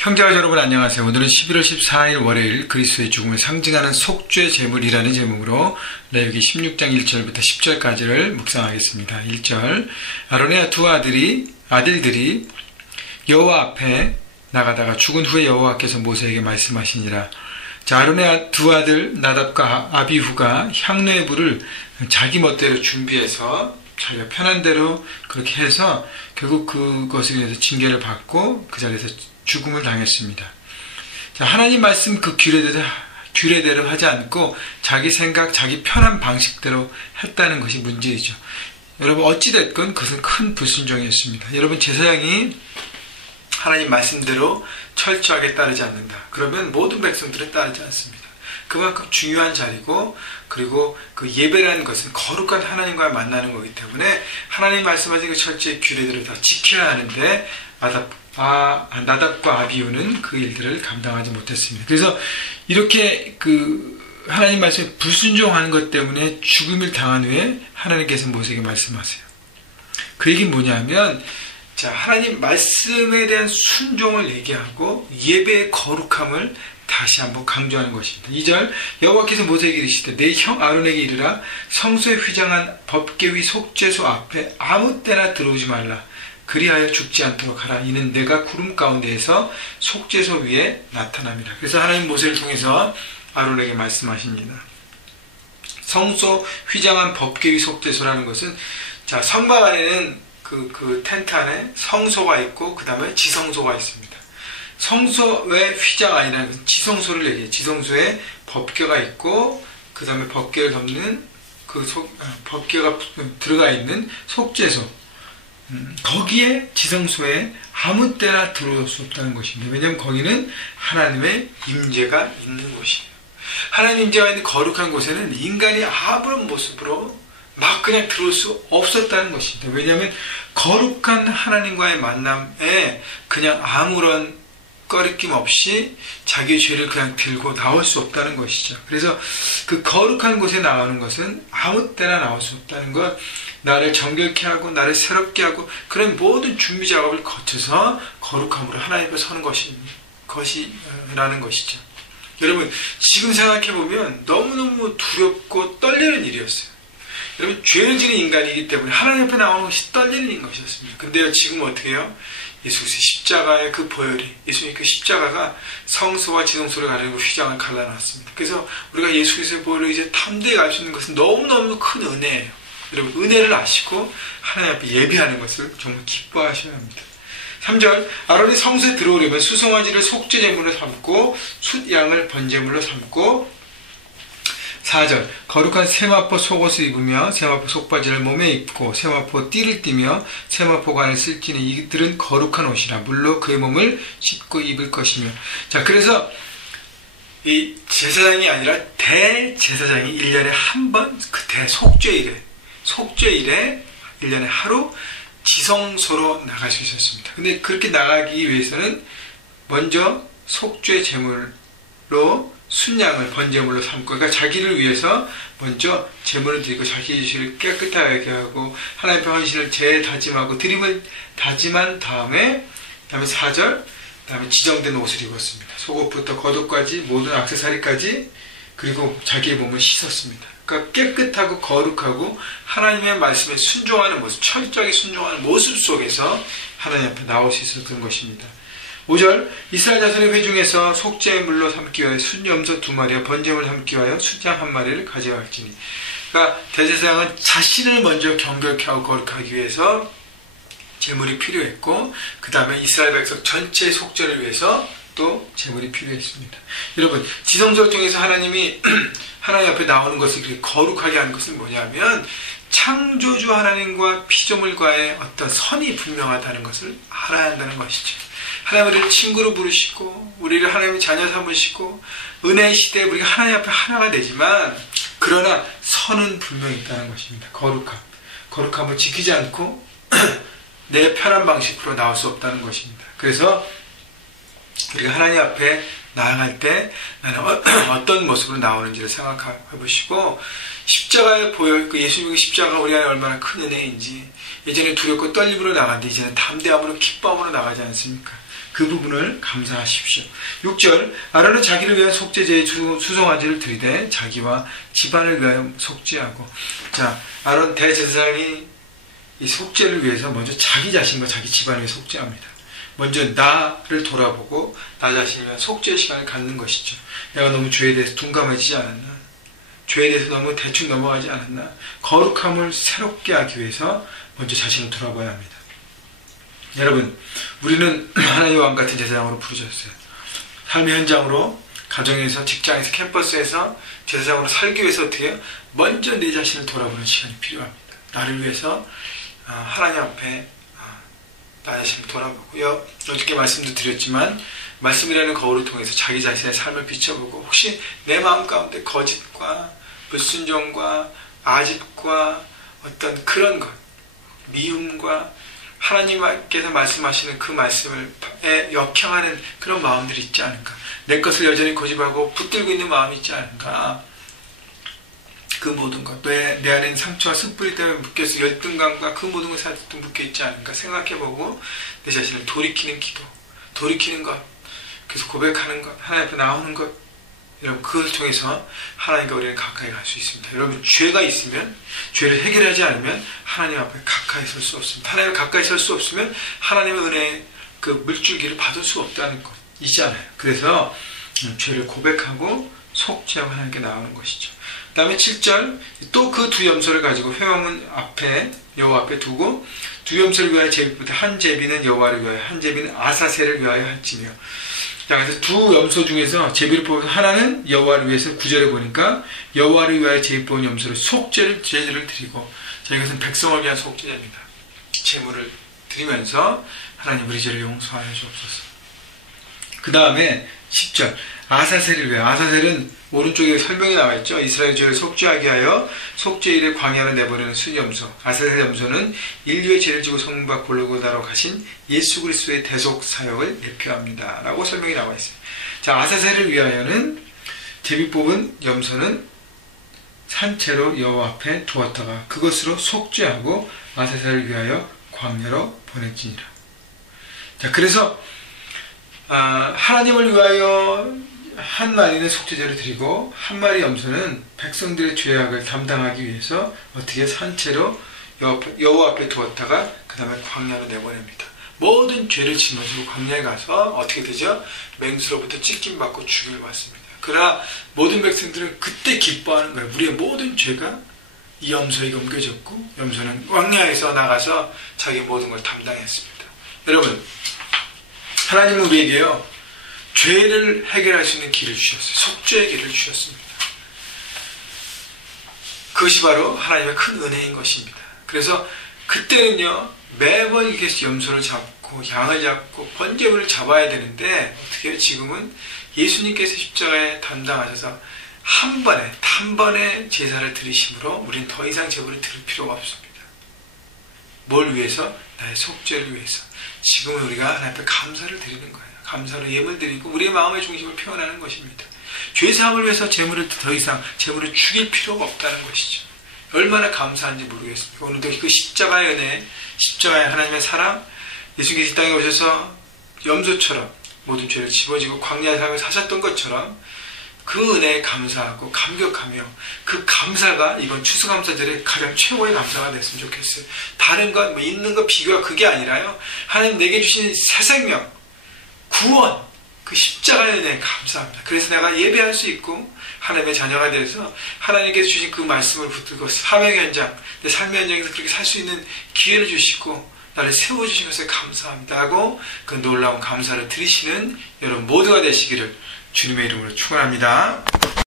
형제와 여러분 안녕하세요. 오늘은 11월 14일 월요일 그리스도의 죽음을 상징하는 속죄 제물이라는 제목으로 레위기 16장 1절부터 10절까지를 묵상하겠습니다. 1절 아론의 두 아들들이 여호와 앞에 나가다가 죽은 후에 여호와께서 모세에게 말씀하시니라. 자, 아론의 두 아들 나답과 아비후가 향로의 불을 자기 멋대로 준비해서 자기가 편한 대로 그렇게 해서 결국 그것에 의해서 징계를 받고 그 자리에서 죽음을 당했습니다. 자, 하나님 말씀 그 규례대로 하지 않고 자기 생각, 자기 편한 방식대로 했다는 것이 문제이죠. 여러분 어찌됐건 그것은 큰 불순종이었습니다. 여러분 제사장이 하나님 말씀대로 철저하게 따르지 않는다. 그러면 모든 백성들은 따르지 않습니다. 그만큼 중요한 자리고, 그리고 그 예배라는 것은 거룩한 하나님과 만나는 거기 때문에 하나님 말씀하신 그 철저히 규례대로 다 지켜야 하는데 나답과 아비후는 그 일들을 감당하지 못했습니다. 그래서 이렇게 하나님 말씀에 불순종하는 것 때문에 죽음을 당한 후에 하나님께서 모세에게 말씀하세요. 그 얘기는 뭐냐면, 자, 하나님 말씀에 대한 순종을 얘기하고 예배의 거룩함을 다시 한번 강조하는 것입니다. 2절 여호와께서 모세에게 이르시되 내 형 아론에게 이르라. 성소에 휘장한 법궤위 속죄소 앞에 아무 때나 들어오지 말라. 그리하여 죽지 않도록 하라. 이는 내가 구름 가운데에서 속죄소 위에 나타납니다. 그래서 하나님 모세를 통해서 아론에게 말씀하십니다. 성소 휘장한 법궤위 속죄소라는 것은, 자, 성막 안에는 그 텐트 안에 성소가 있고 그 다음에 지성소가 있습니다. 성소의 휘장안이라는 것은 지성소를 얘기해요. 지성소에 법궤가 있고 그 다음에 법궤를 덮는 법궤가 들어가 있는 속죄소, 거기에 지성소에 아무 때나 들어올 수 없다는 것입니다. 왜냐하면 거기는 하나님의 임재가 있는 곳이에요. 하나님 임재가 있는 거룩한 곳에는 인간이 아무런 모습으로 막 그냥 들어올 수 없었다는 것입니다. 왜냐하면 거룩한 하나님과의 만남에 그냥 아무런 꺼리낌 없이 자기의 죄를 그냥 들고 나올 수 없다는 것이죠. 그래서 그 거룩한 곳에 나오는 것은 아무 때나 나올 수 없다는 것, 나를 정결케 하고 나를 새롭게 하고 그런 모든 준비 작업을 거쳐서 거룩함으로 하나님 앞에 서는 것이라는 것이죠. 여러분 지금 생각해보면 너무너무 두렵고 떨리는 일이었어요. 여러분 죄를 지는 인간이기 때문에 하나님 앞에 나오는 것이 떨리는 것이었습니다. 근데요 지금 어떻게 해요? 예수 그리스도의 십자가의 그 보혈이, 예수님의 그 십자가가 성소와 지성소를 가리고 휘장을 갈라놨습니다. 그래서 우리가 예수 그리스도의 보혈을 이제 탐대에 갈 수 있는 것은 너무너무 큰 은혜예요. 여러분 은혜를 아시고 하나님 앞에 예배하는 것을 정말 기뻐하셔야 합니다. 3절 아론이 성소에 들어오려면 수송아지를 속죄제물로 삼고 숫양을 번제물로 삼고, 4절 거룩한 세마포 속옷을 입으며 세마포 속바지를 몸에 입고 세마포 띠를 띠며 세마포 관을 쓸지니 이들은 거룩한 옷이라 물로 그의 몸을 씻고 입을 것이며. 자, 그래서 이 제사장이 아니라 대제사장이 1년에 한 번 그 속죄일에 1년에 하루 지성소로 나갈 수 있었습니다. 근데 그렇게 나가기 위해서는 먼저 속죄 제물로 순양을 번제물로 삼고, 그러니까 자기를 위해서 먼저 제물을 드리고 자기의 죄를 깨끗하게 하고 하나님 앞에 헌신을 재다짐하고 드림을 다짐한 다음에, 그다음에 4절 그다음에 지정된 옷을 입었습니다. 속옷부터 겉옷까지 모든 액세서리까지, 그리고 자기의 몸을 씻었습니다. 그러니까 깨끗하고 거룩하고 하나님의 말씀에 순종하는 모습, 철저하게 순종하는 모습 속에서 하나님 앞에 나올 수 있었던 것입니다. 5절 이스라엘 자손의 회중에서 속죄물로 삼기 위하여 순염소 2마리와 번제물 삼기 위하여 숫양 1마리를 가져갈지니. 그러니까 대제사장은 자신을 먼저 경결케 하고 거룩하기 위해서 제물이 필요했고, 그 다음에 이스라엘 백성 전체의 속죄를 위해서 또 제물이 필요했습니다. 여러분 지성소를 통해서 하나님이 하나님 앞에 나오는 것을 그렇게 거룩하게 하는 것은 뭐냐면, 창조주 하나님과 피조물과의 어떤 선이 분명하다는 것을 알아야 한다는 것이죠. 하나님 우리를 친구로 부르시고 우리를 하나님의 자녀 삼으시고 은혜의 시대에 우리가 하나님 앞에 하나가 되지만, 그러나 선은 분명히 있다는 것입니다. 거룩함을 지키지 않고 내 편한 방식으로 나올 수 없다는 것입니다. 그래서 우리가 하나님 앞에 나아갈 때 나는 어떤 모습으로 나오는지를 생각해 보시고, 십자가의 보혈, 그 예수님의 십자가가 우리 안에 얼마나 큰 은혜인지, 예전에 두렵고 떨림으로 나갔는데 이제는 담대함으로 기쁨으로 나가지 않습니까? 그 부분을 감사하십시오. 6절 아론은 자기를 위한 속죄제의 수송아지를 드리되 자기와 집안을 위하여 속죄하고. 자, 아론 대제사장이 이 속죄를 위해서 먼저 자기 자신과 자기 집안을 위해 속죄합니다. 먼저 나를 돌아보고 나 자신을 위한 속죄의 시간을 갖는 것이죠. 내가 너무 죄에 대해서 둔감해지지 않았나? 죄에 대해서 너무 대충 넘어가지 않았나? 거룩함을 새롭게 하기 위해서 먼저 자신을 돌아봐야 합니다. 여러분, 우리는 하나님의 왕 같은 제사장으로 부르셨어요. 삶의 현장으로, 가정에서, 직장에서, 캠퍼스에서 제사장으로 살기 위해서 어떻게 해요? 먼저 내 자신을 돌아보는 시간이 필요합니다. 나를 위해서 하나님 앞에 나 자신을 돌아보고요. 어저께 말씀도 드렸지만 말씀이라는 거울을 통해서 자기 자신의 삶을 비춰보고 혹시 내 마음 가운데 거짓과 불순종과 아집과 어떤 그런 것, 미움과 하나님께서 말씀하시는 그 말씀에 역행하는 그런 마음들이 있지 않은가. 내 것을 여전히 고집하고 붙들고 있는 마음이 있지 않은가. 그 모든 것, 내 안에 상처와 쓴뿌리 때문에 묶여서 열등감과 그 모든 것이 아직도 묶여있지 않은가 생각해보고 내 자신을 돌이키는 기도, 돌이키는 것, 그래서 고백하는 것, 하나님 앞에 나오는 것, 여러분 그것을 통해서 하나님과 우리는 가까이 갈 수 있습니다. 여러분 죄가 있으면, 죄를 해결하지 않으면 하나님 앞에 가까이 설 수 없습니다. 하나님 가까이 설 수 없으면 하나님의 은혜의 그 물줄기를 받을 수 없다는 것이잖아요. 그래서 죄를 고백하고 속죄하고 하나님께 나오는 것이죠. 그 다음에 7절 또 그 두 염소를 가지고 회막문 앞에 여호와 앞에 두고 두 염소를 위하여 제비부터 한 제비는 여호와를 위하여 한 제비는 아사셀을 위하여 할지며. 자, 그래서 두 염소 중에서 제비를 뽑아서 하나는 여호와를 위해서 9절에 보니까 여호와를 위하여 제비 뽑은 염소를 제제를 드리고, 자, 이것은 백성을 위한 속죄제입니다. 제물을 드리면서 하나님 우리 죄를 용서하여 주옵소서. 그 다음에 10절 아사셀을 위하여. 아사셀은 오른쪽에 설명이 나와 있죠. 이스라엘 죄를 속죄하게 하여 속죄일에 광야로 내버리는 순염소. 아사셀 염소는 인류의 죄를 지고 성문밖 골고다로 가신 예수 그리스도의 대속 사역을 대표합니다. 라고 설명이 나와 있어요. 자, 아사셀을 위하여는 제비 뽑은 염소는 산채로 여호와 앞에 두었다가 그것으로 속죄하고 아사셀을 위하여 광야로 보냈지니라. 자, 그래서 하나님을 위하여 한 마리는 속죄제를 드리고 한 마리 염소는 백성들의 죄악을 담당하기 위해서 어떻게 산채로 여호와 앞에 두었다가 그 다음에 광야로 내보냅니다. 모든 죄를 짊어지고 광야에 가서 어떻게 되죠? 맹수로부터 찢김받고 죽임을 받습니다. 그러나 모든 백성들은 그때 기뻐하는 거예요. 우리의 모든 죄가 이 염소에게 옮겨졌고 염소는 광야에서 나가서 자기 모든 걸 담당했습니다. 여러분, 하나님은 우리에게요 죄를 해결할 수 있는 길을 주셨어요. 속죄의 길을 주셨습니다. 그것이 바로 하나님의 큰 은혜인 것입니다. 그래서 그때는요 매번 이렇게 염소를 잡고 양을 잡고 번제물을 잡아야 되는데 어떻게 해요? 지금은 예수님께서 십자가에 담당하셔서 한 번에 제사를 드리심으로 우리는 더 이상 제물을 드릴 필요가 없습니다. 뭘 위해서? 나의 속죄를 위해서. 지금은 우리가 하나님 앞에 감사를 드리는 거예요. 감사로 예물 드리고 우리의 마음의 중심을 표현하는 것입니다. 죄사함을 위해서 더 이상 제물을 죽일 필요가 없다는 것이죠. 얼마나 감사한지 모르겠습니다. 오늘도 그 십자가의 은혜, 십자가의 하나님의 사랑, 예수님께서 이 땅에 오셔서 염소처럼 모든 죄를 집어지고 광야의 삶을 사셨던 것처럼 그 은혜에 감사하고 감격하며 그 감사가 이번 추수감사절에 가장 최고의 감사가 됐으면 좋겠어요. 다른 것, 있는 것 비교가 그게 아니라요. 하나님 내게 주신 새 생명, 구원, 그 십자가의 은혜에 감사합니다. 그래서 내가 예배할 수 있고 하나님의 자녀가 돼서 하나님께서 주신 그 말씀을 붙들고 사명의 현장, 내 삶의 현장에서 그렇게 살 수 있는 기회를 주시고 나를 세워주신 것에 감사합니다 하고 그 놀라운 감사를 드리시는 여러분 모두가 되시기를 주님의 이름으로 축원합니다.